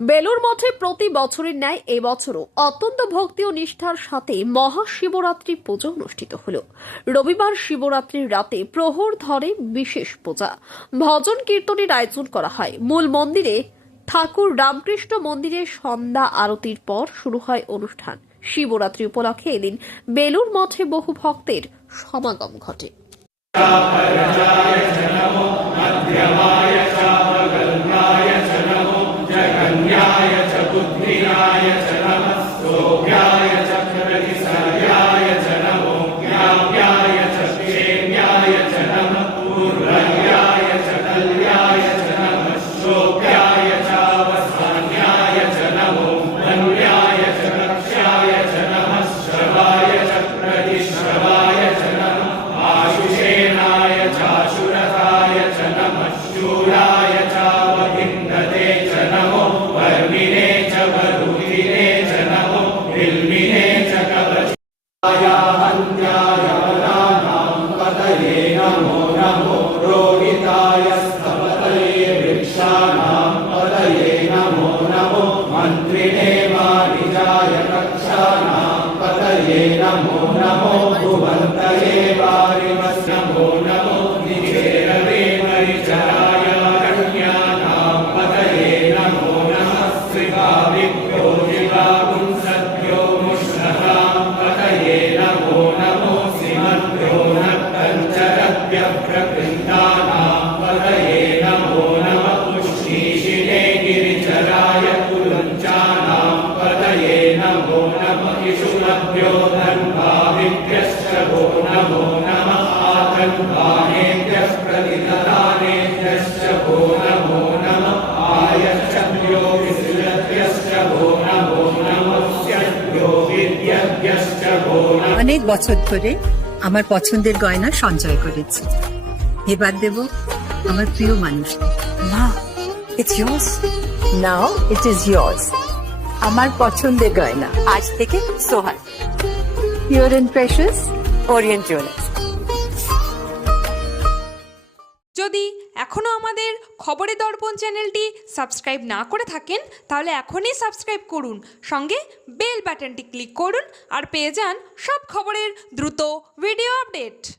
বেলুর মঠে প্রতি বছরের ন্যায় এবছরও অত্যন্ত ভক্তি ও নিষ্ঠার সাথে মহাশিবরাত্রি পুজো অনুষ্ঠিত হলো। রবিবার শিবরাত্রির রাতে প্রহর ধরে বিশেষ পূজা, ভজন কীর্তনের আয়োজন করা হয়। মূল মন্দিরে ঠাকুর রামকৃষ্ণ মন্দিরে সন্ধ্যা আরতির পর শুরু হয় অনুষ্ঠান। শিবরাত্রি উপলক্ষে এদিন বেলুর মঠে বহু ভক্তের সমাগম ঘটে। मंत्रिणे वाणिजाय कक्षानां पतये नमो नमो भुवन्तये वारिवस्य नमो नमो निचेरवे परिचराय कन्यानां पतये नमो नमः श्रीभाविभ्यो जिगापुंसभ्यो मुष्णहां पतये नमो नमो श्रीमद्भ्यो नक्तञ्चरभ्यः प्रकृन्तानां पतये नमो नमः पुष्णीशिने गिरिचराय पतये नमो नमः इषुमभ्यो धन्वाभिभ्यश्च वो नमो नमः आधन्वानेभ्यः प्रतिददानेभ्यश्च वो नमो नमः आयच्छभ्यो विसृजभ्यश्च वो नमो नमस्यभ्यो विद्यभ्यश्च वो नमः। অনেক বছর ধরে আমার পছন্দের গয়না সঞ্চয় করেছি, এবার দেব আমার প্রিয় মানুষ। মা, it's yours. Now it is yours. আমার পছন্দের গয়না আজ থেকে Sohan, pure and precious orient jewellers. যদি এখনও আমাদের খবরের দর্পণ চ্যানেলটি সাবস্ক্রাইব না করে থাকেন তাহলে এখনই সাবস্ক্রাইব করুন, সঙ্গে বেল বাটনটি ক্লিক করুন আর পেয়ে যান সব খবরের দ্রুত ভিডিও আপডেট।